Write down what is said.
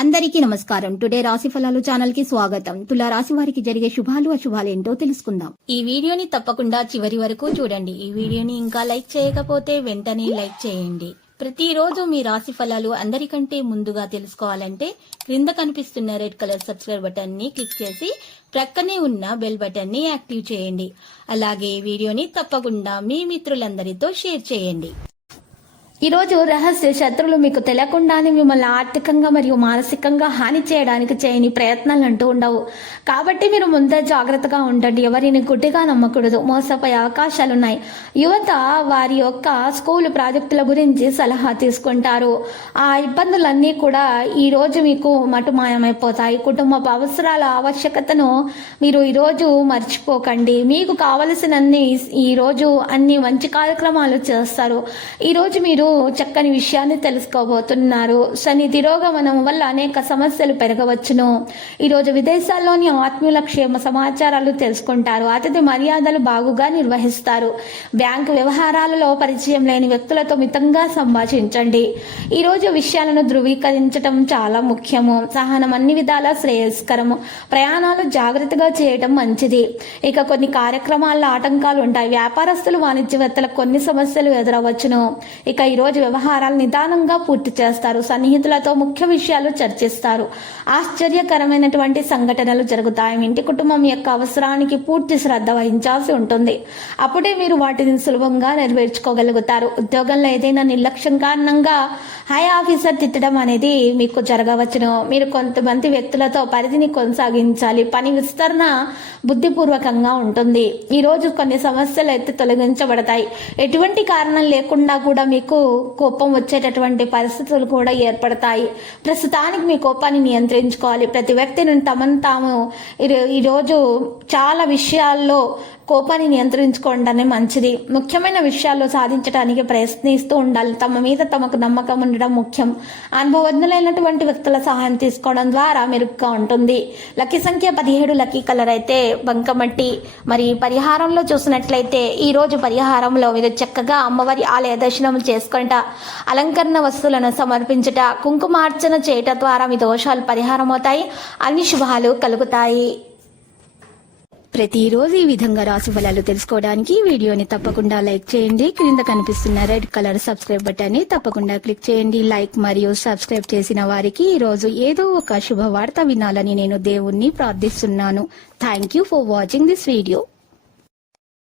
అందరికీ నమస్కారం. టుడే రాశి ఫలాలు ఛానల్ కి స్వాగతం. తులా రాశి వారికి జరిగే శుభాలు అశుభాలు ఏంటో తెలుసుకుందాం. ఈ వీడియోని తప్పకుండా చివరి వరకు చూడండి. ఈ వీడియోని ఇంకా లైక్ చేయకపోతే వెంటనే లైక్ చేయండి. ప్రతిరోజు మీ రాశి ఫలాలు అందరికంటే ముందుగా తెలుసుకోవాలంటే క్రింద కనిపిస్తున్న రెడ్ కలర్ సబ్స్క్రైబ్ బటన్ ని క్లిక్ చేసి ప్రక్కనే ఉన్న బెల్ బటన్ ని యాక్టివ్ చేయండి. అలాగే ఈ వీడియోని తప్పకుండా మీ మిత్రులందరితో షేర్ చేయండి. ఈ రోజు రహస్య శత్రులు మీకు తెలియకుండానే మిమ్మల్ని ఆర్థికంగా మరియు మానసికంగా హాని చేయడానికి చేయని ప్రయత్నాలు అంటూ ఉండవు. కాబట్టి మీరు ముందే జాగ్రత్తగా ఉండండి. ఎవరిని గుడ్డిగా నమ్మకూడదు. మోసపోయే అవకాశాలున్నాయి. యువత వారి యొక్క స్కూల్ ప్రాజెక్టుల గురించి సలహా తీసుకుంటారు. ఆ ఇబ్బందులన్నీ కూడా ఈ రోజు మీకు మటుమాయమైపోతాయి. కుటుంబ అవసరాల ఆవశ్యకతను మీరు ఈరోజు మర్చిపోకండి. మీకు కావలసినన్ని ఈరోజు అన్ని మంచి కార్యక్రమాలు చేస్తారు. ఈరోజు మీరు చక్కని విషయాన్ని తెలుసుకోబోతున్నారు. శని తిరోగమనం వల్ల అనేక సమస్యలు పెరగవచ్చును. ఈరోజు విదేశాల్లోని ఆత్మీయుల క్షేమ సమాచారాలు తెలుసుకుంటారు. అతిథి మర్యాదలు బాగుగా నిర్వహిస్తారు. బ్యాంకు వ్యవహారాలలో పరిచయం లేని వ్యక్తులతో మితంగా సంభాషించండి. ఈరోజు విషయాలను ధృవీకరించడం చాలా ముఖ్యము. సహనం అన్ని విధాలా శ్రేయస్కరము. ప్రయాణాలు జాగ్రత్తగా చేయడం మంచిది. ఇక కొన్ని కార్యక్రమాల్లో ఆటంకాలు ఉంటాయి. వ్యాపారస్తులు వాణిజ్యవేత్తలకు కొన్ని సమస్యలు ఎదురవచ్చును. ఇక ఈరోజు వ్యవహారాలు నిదానంగా పూర్తి చేస్తారు. సన్నిహితులతో ముఖ్య విషయాలు చర్చిస్తారు. ఆశ్చర్యకరమైనటువంటి సంఘటనలు జరుగుతాయి. ఇంటి కుటుంబం యొక్క అవసరానికి పూర్తి శ్రద్ధ వహించాల్సి ఉంటుంది. అప్పుడే మీరు వాటిని సులభంగా నెరవేర్చుకోగలుగుతారు. ఉద్యోగంలో ఏదైనా నిర్లక్ష్యం కారణంగా హై ఆఫీసర్ తిట్టడం అనేది మీకు జరగవచ్చును. మీరు కొంతమంది వ్యక్తులతో పరిధిని కొనసాగించాలి. పని విస్తరణ బుద్ధిపూర్వకంగా ఉంటుంది. ఈరోజు కొన్ని సమస్యలు అయితే తొలగించబడతాయి. ఎటువంటి కారణం లేకుండా కూడా మీకు కోపం వచ్చేటటువంటి పరిస్థితులు కూడా ఏర్పడతాయి. ప్రస్తుతానికి మీ కోపాన్ని నియంత్రించుకోవాలి. ప్రతి వ్యక్తిని తమను తాము ఈరోజు చాలా విషయాల్లో కోపాన్ని నియంత్రించుకోవడం మంచిది. ముఖ్యమైన విషయాల్లో సాధించడానికి ప్రయత్నిస్తూ ఉండాలి. తమ మీద తమకు నమ్మకం ఉండడం ముఖ్యం. అనుభవజ్ఞులైనటువంటి వ్యక్తుల సహాయం తీసుకోవడం ద్వారా మెరుగ్గా ఉంటుంది. లక్కీ సంఖ్య 17. లక్కీ కలర్ అయితే బంకమట్టి. మరి పరిహారంలో చూసినట్లయితే ఈ రోజు పరిహారంలో మీరు చక్కగా అమ్మవారి ఆలయ దర్శనం చేసుకుంట, అలంకరణ వస్తువులను సమర్పించుట, కుంకుమార్చన చేయటం ద్వారా మీ దోషాలు పరిహారం అవుతాయి. అన్ని శుభాలు కలుగుతాయి. ప్రతిరోజు ఈ విధంగా రాశి ఫలాలు తెలుసుకోవడానికి వీడియోని తప్పకుండా లైక్ చేయండి. క్రింద కనిపిస్తున్న రెడ్ కలర్ సబ్స్క్రైబ్ బటన్ ని తప్పకుండా క్లిక్ చేయండి. లైక్ మరియు సబ్స్క్రైబ్ చేసిన వారికి ఈ రోజు ఏదో ఒక శుభవార్త వినాలని నేను దేవుణ్ణి ప్రార్థిస్తున్నాను. Thank you for watching this video.